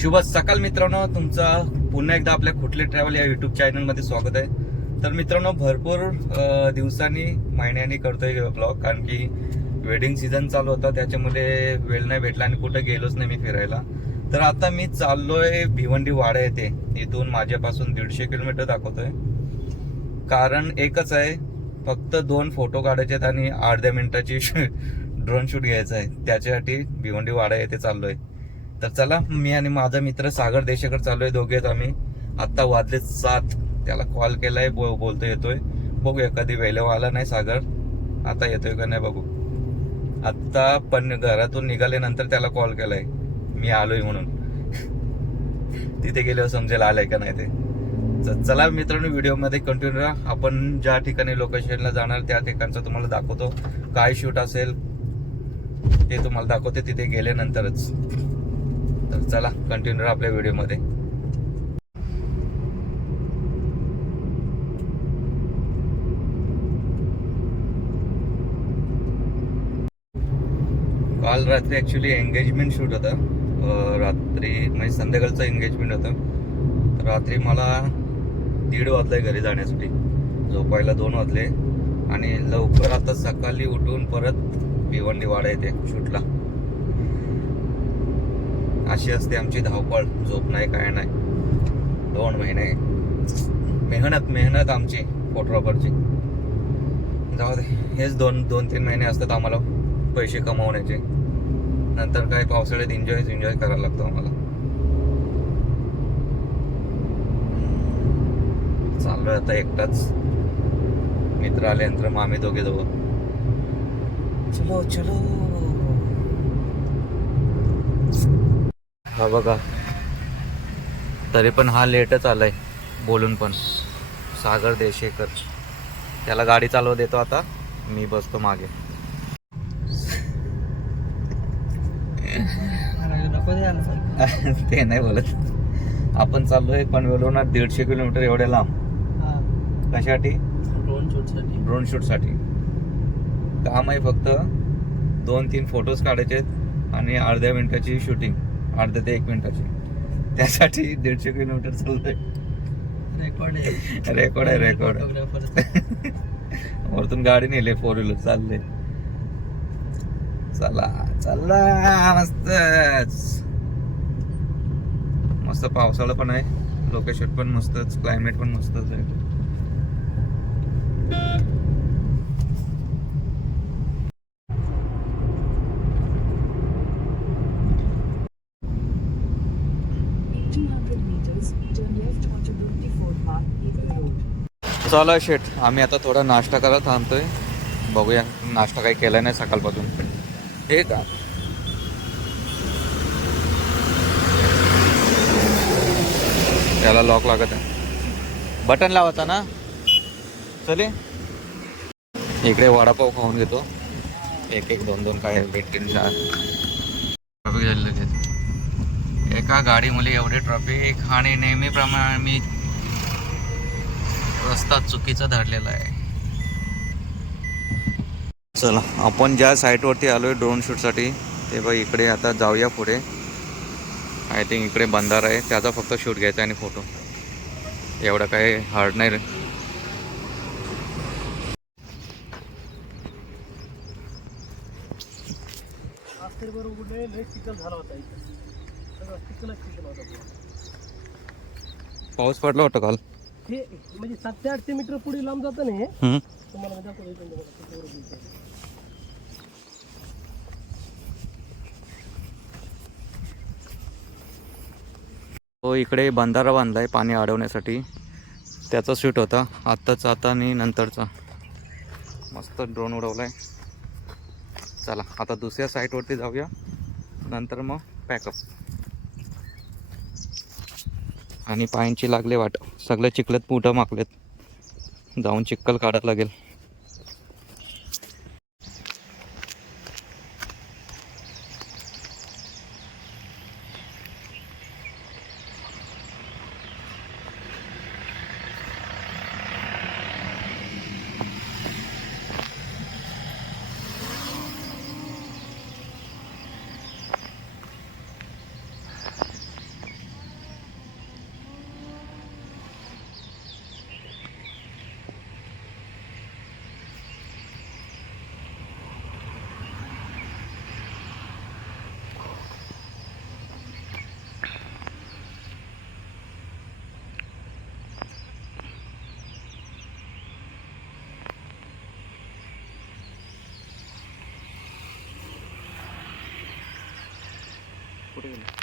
शुभ सकाळ मित्रांनो तुमचं पुन्हा एकदा आपल्या कुठले ट्रॅव्हल या युट्यूब चॅनलमध्ये स्वागत आहे. तर मित्रांनो भरपूर दिवसांनी दिवसांनी करतो करतोय ब्लॉग कारण की वेडिंग सीझन चालू होता त्याच्यामुळे वेळ नाही भेटला आणि कुठं गेलोच नाही मी फिरायला. तर आता मी चाललोय भिवंडी वाडा येते इथून माझ्यापासून दीडशे किलोमीटर दाखवतोय. कारण एकच आहे फक्त दोन फोटो काढायचे आहेत आणि अर्ध्या मिनिटाची ड्रोन शूट घ्यायचा आहे. त्याच्यासाठी भिवंडी वाडा येथे चाललोय. तर चला मी आणि माझा मित्र सागर देशेकर आहे दोघेच आम्ही. आत्ता वाजले सात. त्याला कॉल केलाय बो- बोलतो येतोय. बघूया कधी वेळेवर आला नाही सागर. आता येतोय का नाही बघू. आत्ता पण घरातून निघाल्यानंतर त्याला कॉल केलाय. मी आलोय म्हणून. तिथे गेल्यावर समजेल आलाय का नाही ते. चला मित्रांनो व्हिडिओमध्ये कंटिन्यू राहा. आपण ज्या ठिकाणी लोकेशनला जाणार त्या ठिकाणचं तुम्हाला दाखवतो. काय शूट असेल ते तुम्हाला दाखवते. तिथे गेल्यानंतरच. तर चला कंटिन्यू आपल्या व्हिडिओमध्ये. काल रात्री ॲक्च्युली एंगेजमेंट शूट होतं. रात्री म्हणजे संध्याकाळचं एंगेजमेंट होतं. तर रात्री मला दीड वाजलाय घरी जाण्यासाठी. झोपायला दोन वाजले. आणि लवकर आता सकाळी उठून परत भिवंडी वाडा येते शूटला अशी असते आमची धावपळ. झोप नाही काय नाही. दोन महिने. मेहनत मेहनत आमची फोटोग्राफरची जाऊ दे. हेच दोन दोन तीन महिने असतात आम्हाला पैसे कमावण्याचे. नंतर काय पावसाळ्यात एन्जॉय एन्जॉय करायला लागतो आम्हाला. चाललोय आता एकटाच. मित्र आले मग आम्ही दोघे दोघं चलो चलो. हा बघा. तरी पण हा लेटच आलाय बोलून पण. सागर देशेकर. त्याला गाडी चालव देतो आता. मी बसतो मागे. ते नाही बोलत. आपण चाललोय पनवेलवरून दीडशे किलोमीटर एवढे लांब. कशासाठी? ड्रोन शूटसाठी. ड्रोन काम आहे फक्त दोन तीन फोटोज काढायचे आहेत आणि अर्ध्या मिनिटाची शूटिंग अर्ध्या ते एक मिनिटाची. त्यासाठी दीडशे किलोमीटर चालतंय रेकॉर्ड आहे. रेकॉर्ड आहे रेकॉर्ड. वरतून गाडी नेले फोर व्हीलर चालले चला चला मस्त मस्त पावसाळा पण आहे. लोकेशन पण मस्तच क्लायमेट पण मस्तच आहे. चला शेट आम्ही आता थोडा नाश्ता करायला थांबतोय. बघूया नाश्ता काही केला नाही सकाळपासून. हे का? त्याला लॉक लागत आहे. बटन लावायचा ना? चले. इकडे वडापाव खाऊन घेतो. एक एक दोन दोन काय भेटतील ट्रॉफिक झालेलं आहे एका गाडीमुळे एवढे ट्रॉफिक आणि नेहमीप्रमाणे मी रस्ता चुकीचा धरलेला आहे. चला आपण ज्या साईटवरती आलोय ड्रोन शूटसाठी ते बघ इकडे आता जाऊया पुढे. आय थिंक इकडे बंधारा आहे त्याचा फक्त शूट घ्यायचा आणि फोटो एवढा काही हार्ड नाही रे. पाऊस पडला होता काल. हे म्हणजे सात ते आठशे मीटर पुढे लांब जातं ना हे. हम्म. तुम्हाला मी दाखवतो इथून बघा, किती वर दिसतंय. तो इकडे बंधारा बांधलाय पाणी अडवण्यासाठी. त्याचा शूट होता आत्ताचा आता आणि नंतरचा. मस्त ड्रोन उडवलाय. चला आता दुसऱ्या साईटवरती जाऊया. नंतर मग पॅकअप आणि पायांची लागले वाट. सगळे चिखलेत पुटं माकलेत जाऊन चिक्कल काढायला लागेल. कुठे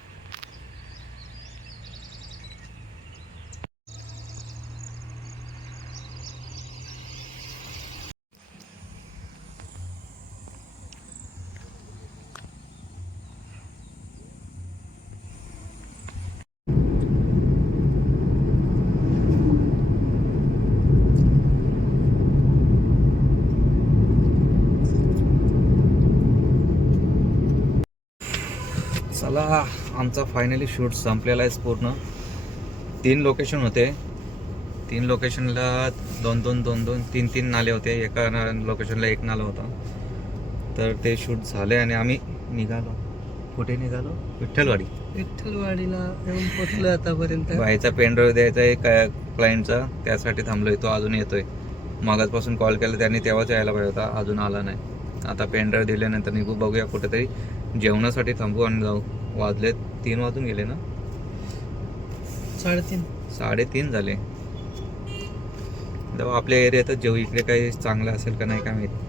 चला आमचा फायनली शूट संपलेला आहे पूर्ण. तीन लोकेशन होते. तीन लोकेशनला दोन दोन दोन दोन तीन तीन नाले होते. एका लोकेशनला एक नाला होता. तर ते शूट झाले आणि आम्ही निघालो. कुठे निघालो? विठ्ठलवाडी. विठ्ठलवाडीला येऊन पोचलो आतापर्यंत. बाईचा पेनड्राईव्ह द्यायचा आहे क्लायंटचा त्यासाठी थांबलोय. तो अजून येतोय. मागासपासून कॉल केला त्यांनी तेव्हाच यायला पाहिजे होता. अजून आला नाही. आता पेनड्राईव्ह दिल्यानंतर निघू बघूया कुठेतरी. जेवणासाठी थांबू आणि जाऊ. वाजले तीन वाजून गेले ना? साडेतीन. साडेतीन झाले. आपल्या एरियातच जेऊ. इकडे काही चांगलं असेल का नाही काय माहिती.